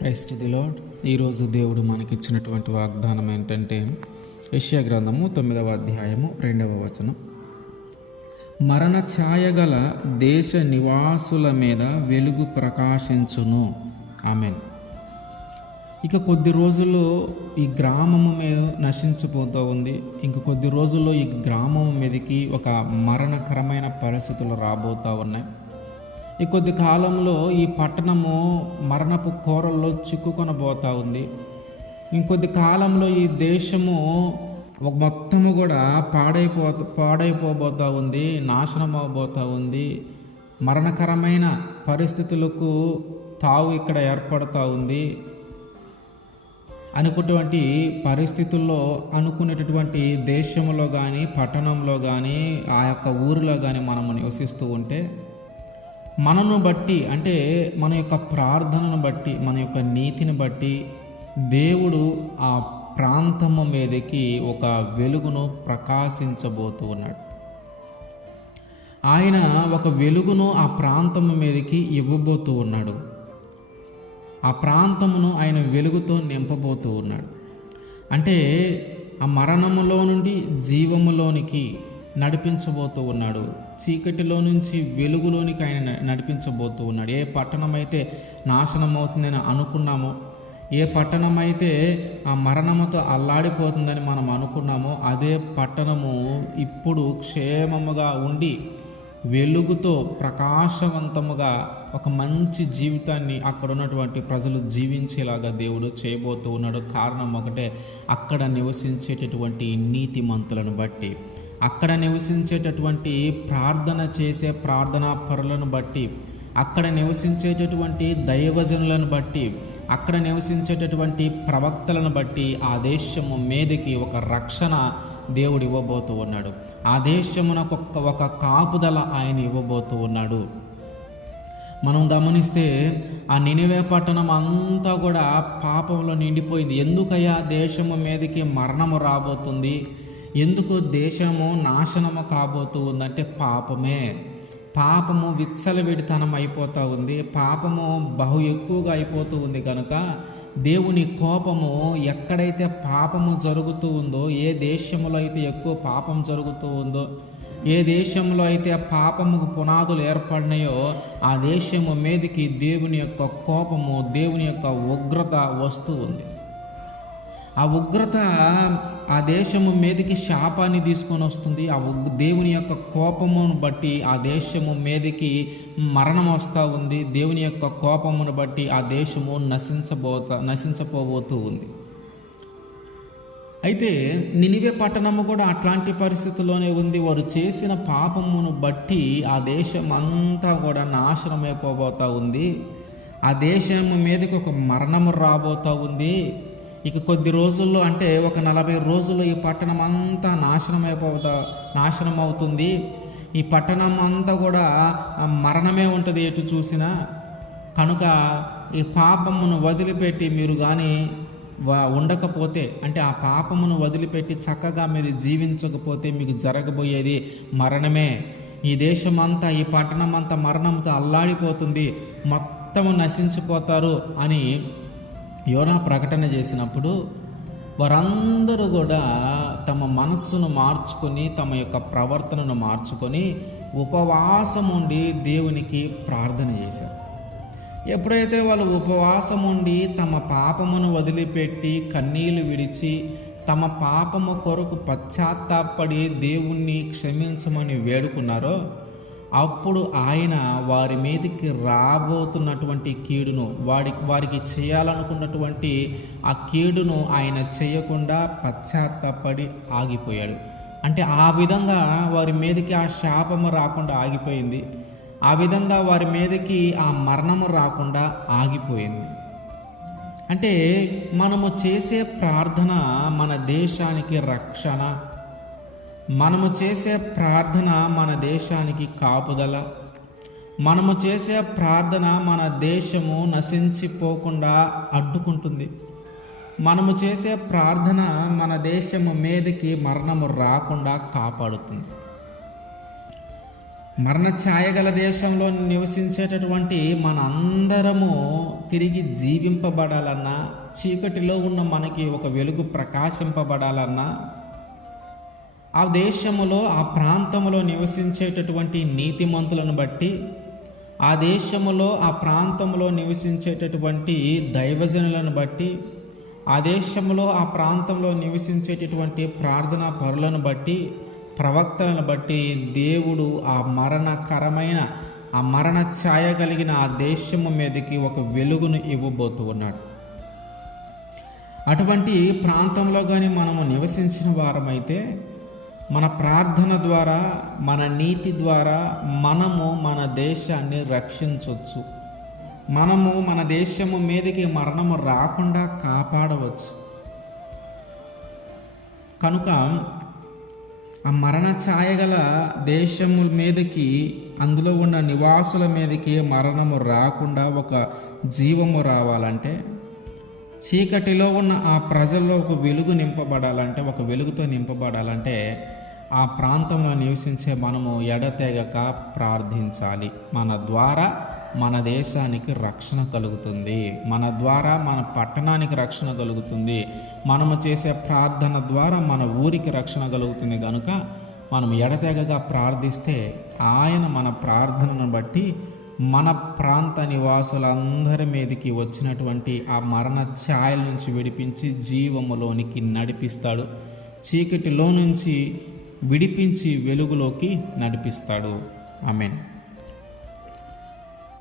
Christ the lord ఈరోజు దేవుడు మనకిచ్చినటువంటి వాగ్దానం ఏంటంటే యష్యా గ్రంథము తొమ్మిదవ అధ్యాయము రెండవ వచనం. మరణ ఛాయ గల దేశ నివాసుల మీద వెలుగు ప్రకాశించును. ఆమెన్. ఇక కొద్ది రోజుల్లో ఈ గ్రామము మీద నశించిపోతూ ఉంది. ఇంక కొద్ది రోజుల్లో ఈ గ్రామం మీదకి ఒక మరణకరమైన పరిస్థితులు రాబోతూ ఉన్నాయి. ఈ కొద్ది కాలంలో ఈ పట్టణము మరణపు కోరల్లో చిక్కుకొనబోతా ఉంది. ఇంకొద్ది కాలంలో ఈ దేశము ఒక మొత్తము కూడా పాడైపో పాడైపోబోతా ఉంది నాశనం అవబోతా ఉంది. మరణకరమైన పరిస్థితులకు తావు ఇక్కడ ఏర్పడుతూ ఉంది. అనుకున్నటువంటి పరిస్థితుల్లో అనుకునేటటువంటి దేశంలో కానీ పట్టణంలో కానీ ఆ యొక్క ఊరిలో కానీ మనము నివసిస్తూ ఉంటే మనను బట్టి అంటే మన యొక్క ప్రార్థనను బట్టి మన యొక్క నీతిని బట్టి దేవుడు ఆ ప్రాంతము మీదకి ఒక వెలుగును ప్రకాశించబోతూ ఉన్నాడు. ఆయన ఒక వెలుగును ఆ ప్రాంతము మీదకి ఇవ్వబోతూ ఉన్నాడు. ఆ ప్రాంతమును ఆయన వెలుగుతో నింపబోతూ ఉన్నాడు. అంటే ఆ మరణములో నుండి జీవములోనికి నడిపించబోతూ ఉన్నాడు. చీకటిలో నుంచి వెలుగులోనికి ఆయన నడిపించబోతూ ఉన్నాడు. ఏ పట్టణం అయితే నాశనం అవుతుందని అనుకున్నామో ఏ పట్టణం అయితే ఆ మరణముతో అల్లాడిపోతుందని మనం అనుకున్నామో అదే పట్టణము ఇప్పుడు క్షేమముగా ఉండి వెలుగుతో ప్రకాశవంతముగా ఒక మంచి జీవితాన్ని అక్కడ ఉన్నటువంటి ప్రజలు జీవించేలాగా దేవుడు చేయబోతూ ఉన్నాడు. కారణం ఒకటే అక్కడ నివసించేటటువంటి నీతిమంతులను బట్టి. అక్కడ నివసించేటటువంటి ప్రార్థన చేసే ప్రార్థనా పరులను బట్టి అక్కడ నివసించేటటువంటి దైవజనులను బట్టి అక్కడ నివసించేటటువంటి ప్రవక్తలను బట్టి ఆ దేశము మీదకి ఒక రక్షణ దేవుడు ఇవ్వబోతూ ఉన్నాడు. ఆ దేశమునకు ఒక ఒక కాపుదల ఆయన ఇవ్వబోతూ ఉన్నాడు. మనం గమనిస్తే ఆ నినివే పట్టణం అంతా కూడా పాపంలో నిండిపోయింది. ఎందుకయ్యా? దేశము మీదకి మరణము రాబోతుంది. ఎందుకు దేశము నాశనము కాబోతూ ఉందంటే పాపమే. పాపము విచ్చలవిడితనం అయిపోతూ ఉంది. పాపము బహు ఎక్కువగా అయిపోతూ ఉంది కనుక దేవుని కోపము ఎక్కడైతే పాపము జరుగుతూ ఉందో ఏ దేశంలో అయితే ఎక్కువ పాపం జరుగుతూ ఉందో ఏ దేశంలో అయితే పాపముకు పునాదులు ఏర్పడినాయో ఆ దేశము మీదకి దేవుని యొక్క కోపము దేవుని యొక్క ఉగ్రత వస్తూ ఉంది. ఆ ఉగ్రత ఆ దేశము మీదకి శాపాన్ని తీసుకొని వస్తుంది. ఆ దేవుని యొక్క కోపమును బట్టి ఆ దేశము మీదకి మరణం వస్తూ ఉంది. దేవుని యొక్క కోపమును బట్టి ఆ దేశము నశించబోత నశించపోబోతూ ఉంది. అయితే నినివే పట్టణము కూడా అట్లాంటి పరిస్థితుల్లోనే ఉంది. వారు చేసిన పాపమును బట్టి ఆ దేశం అంతా కూడా నాశనమైపోబోతూ ఉంది. ఆ దేశం మీదకి ఒక మరణము రాబోతూ ఉంది. ఇక కొద్ది రోజుల్లో అంటే ఒక నలభై రోజుల్లో ఈ పట్టణం అంతా నాశనం అయిపోతా నాశనం అవుతుంది ఈ పట్టణం అంతా కూడా మరణమే ఉంటుంది ఎటు చూసినా. కనుక ఈ పాపమును వదిలిపెట్టి మీరు కానీ ఉండకపోతే అంటే ఆ పాపమును వదిలిపెట్టి చక్కగా మీరు జీవించకపోతే మీకు జరగబోయేది మరణమే. ఈ దేశమంతా ఈ పట్టణం అంతా మరణంతో అల్లాడిపోతుంది. మొత్తము నశించిపోతారు అని యోనా ప్రకటన చేసినప్పుడు వారందరూ కూడా తమ మనస్సును మార్చుకొని తమ యొక్క ప్రవర్తనను మార్చుకొని ఉపవాసం ఉండి దేవునికి ప్రార్థన చేశారు. ఎప్పుడైతే వాళ్ళు ఉపవాసం ఉండి తమ పాపమును వదిలిపెట్టి కన్నీళ్ళు విడిచి తమ పాపము కొరకు పశ్చాత్తాపడి దేవుణ్ణి క్షమించమని వేడుకున్నారో అప్పుడు ఆయన వారి మీదకి రాబోతున్నటువంటి కీడును వాడి వారికి చేయాలనుకున్నటువంటి ఆ కీడును ఆయన చేయకుండా పశ్చాత్తపడి ఆగిపోయాడు. అంటే ఆ విధంగా వారి మీదకి ఆ శాపము రాకుండా ఆగిపోయింది. ఆ విధంగా వారి మీదకి ఆ మరణము రాకుండా ఆగిపోయింది. అంటే మనము చేసే ప్రార్థన మన దేశానికి రక్షణ మనము చేసే ప్రార్థన మన దేశానికి కాపుదల. మనము చేసే ప్రార్థన మన దేశము నశించిపోకుండా అడ్డుకుంటుంది. మనము చేసే ప్రార్థన మన దేశము మీదకి మరణము రాకుండా కాపాడుతుంది. మరణ ఛాయగల దేశంలో నివసించేటటువంటి మన అందరము తిరిగి జీవింపబడాలన్నా చీకటిలో ఉన్న మనకి ఒక వెలుగు ప్రకాశింపబడాలన్నా ఆ దేశములో ఆ ప్రాంతములో నివసించేటటువంటి నీతిమంతులను బట్టి ఆ దేశములో ఆ ప్రాంతంలో నివసించేటటువంటి దైవజనులను బట్టి ఆ దేశంలో ఆ ప్రాంతంలో నివసించేటటువంటి ప్రార్థనా పరులను బట్టి ప్రవక్తలను బట్టి దేవుడు ఆ మరణకరమైన ఆ మరణ ఛాయ కలిగిన ఆ దేశము మీదకి ఒక వెలుగును ఇవ్వబోతూ ఉన్నాడు. అటువంటి ప్రాంతంలో కానీ మనము నివసించిన వారమైతే మన ప్రార్థన ద్వారా మన నీతి ద్వారా మనము మన దేశాన్ని రక్షించవచ్చు మనము మన దేశము మీదకి మరణము రాకుండా కాపాడవచ్చు. కనుక ఆ మరణ ఛాయ గల దేశము మీదకి అందులో ఉన్న నివాసుల మీదకి మరణము రాకుండా ఒక జీవము రావాలంటే చీకటిలో ఉన్న ఆ ప్రజల్లో ఒక వెలుగు నింపబడాలంటే ఒక వెలుగుతో నింపబడాలంటే ఆ ప్రాంతంలో నివసించే మనము ఎడతెగక ప్రార్థించాలి. మన ద్వారా మన దేశానికి రక్షణ కలుగుతుంది. మన ద్వారా మన పట్టణానికి రక్షణ కలుగుతుంది. మనము చేసే ప్రార్థన ద్వారా మన ఊరికి రక్షణ కలుగుతుంది కనుక మనం ఎడతెగగా ప్రార్థిస్తే ఆయన మన ప్రార్థనను బట్టి మన ప్రాంత నివాసులందరి మీదకి వచ్చినటువంటి ఆ మరణ ఛాయల నుంచి విడిపించి జీవములోనికి నడిపిస్తాడు. చీకటిలో నుంచి విడిపించి వెలుగులోకి నడిపిస్తాడు. ఆమెన్.